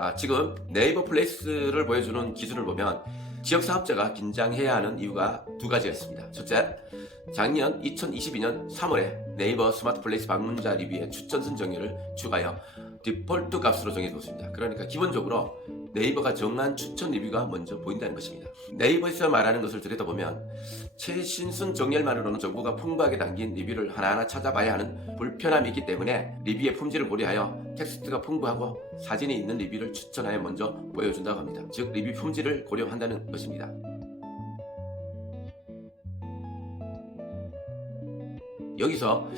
아, 지금 네이버 플레이스를 보여주는 기준을 보면 지역 사업자가 긴장해야 하는 이유가 두 가지가 있습니다. 첫째, 작년 2022년 3월에 네이버 스마트 플레이스 방문자 리뷰의 추천 선정률을 추가하여 디폴트 값으로 정해두었습니다. 그러니까 기본적으로 네이버가 정한 추천 리뷰가 먼저 보인다는 것입니다. 네이버에서 말하는 것을 들여다보면 최신순 정렬만으로는 정보가 풍부하게 담긴 리뷰를 하나하나 찾아봐야 하는 불편함이 있기 때문에 리뷰의 품질을 고려하여 텍스트가 풍부하고 사진이 있는 리뷰를 추천하여 먼저 보여준다고 합니다. 즉 리뷰 품질을 고려한다는 것입니다. 여기서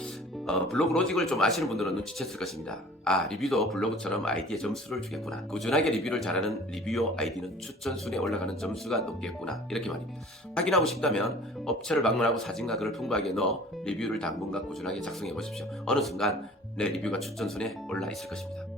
어, 블로그 로직을 좀 아시는 분들은 눈치챘을 것입니다. 아 리뷰도 블로그처럼 아이디에 점수를 주겠구나. 꾸준하게 리뷰를 잘하는 리뷰어 아이디는 추천 순위에 올라가는 점수가 높겠구나. 이렇게 말입니다. 확인하고 싶다면 업체를 방문하고 사진과 글을 풍부하게 넣어 리뷰를 당분간 꾸준하게 작성해 보십시오. 어느 순간 내 리뷰가 추천 순위에 올라 있을 것입니다.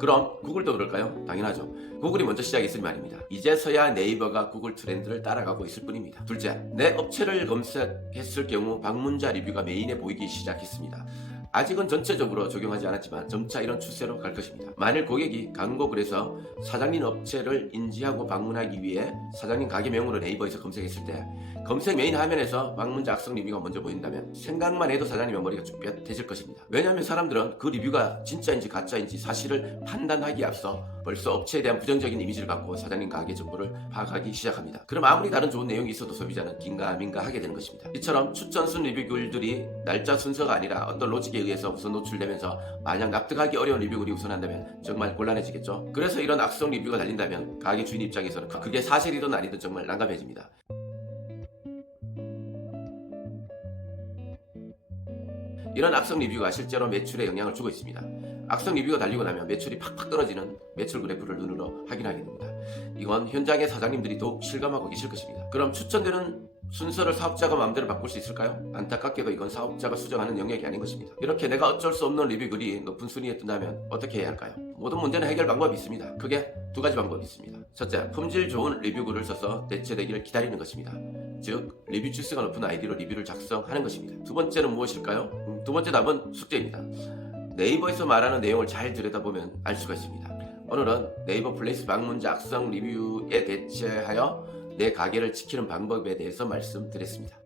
그럼 구글도 그럴까요? 당연하죠. 구글이 먼저 시작했으니 말입니다. 이제서야 네이버가 구글 트렌드를 따라가고 있을 뿐입니다. 둘째, 내 업체를 검색했을 경우 방문자 리뷰가 메인에 보이기 시작했습니다. 아직은 전체적으로 적용하지 않았지만 점차 이런 추세로 갈 것입니다. 만일 고객이 광고글에서 사장님 업체를 인지하고 방문하기 위해 사장님 가게 명으로 네이버에서 검색했을 때 검색 메인 화면에서 방문자 악성 리뷰가 먼저 보인다면 생각만 해도 사장님의 머리가 쭉 뼈해질 것입니다. 왜냐하면 사람들은 그 리뷰가 진짜인지 가짜인지 사실을 판단하기에 앞서 벌써 업체에 대한 부정적인 이미지를 갖고 사장님 가게 정보를 파악하기 시작합니다. 그럼 아무리 다른 좋은 내용이 있어도 소비자는 긴가민가 하게 되는 것입니다. 이처럼 추천 순 리뷰 글들이 날짜 순서가 아니라 어떤 로직에 의해서 우선 노출되면서 만약 납득하기 어려운 리뷰글이 우선한다면 정말 곤란해지겠죠. 그래서 이런 악성 리뷰가 달린다면 가게 주인 입장에서는 그게 사실이든 아니든 정말 난감해집니다. 이런 악성 리뷰가 실제로 매출에 영향을 주고 있습니다. 악성 리뷰가 달리고 나면 매출이 팍팍 떨어지는 매출 그래프를 눈으로 확인하게 됩니다. 이건 현장의 사장님들이 더욱 실감하고 계실 것입니다. 그럼 추천되는 순서를 사업자가 마음대로 바꿀 수 있을까요? 안타깝게도 이건 사업자가 수정하는 영역이 아닌 것입니다. 이렇게 내가 어쩔 수 없는 리뷰 글이 높은 순위에 뜬다면 어떻게 해야 할까요? 모든 문제는 해결 방법이 있습니다. 크게 두 가지 방법이 있습니다. 첫째, 품질 좋은 리뷰 글을 써서 대체되기를 기다리는 것입니다. 즉, 리뷰 출세가 높은 아이디로 리뷰를 작성하는 것입니다. 두 번째는 무엇일까요? 음, 두 번째 답은 숙제입니다. 네이버에서 말하는 내용을 잘 들여다보면 알 수가 있습니다. 오늘은 네이버 플레이스 방문자 악성 리뷰에 대체하여 내 가게를 지키는 방법에 대해서 말씀드렸습니다.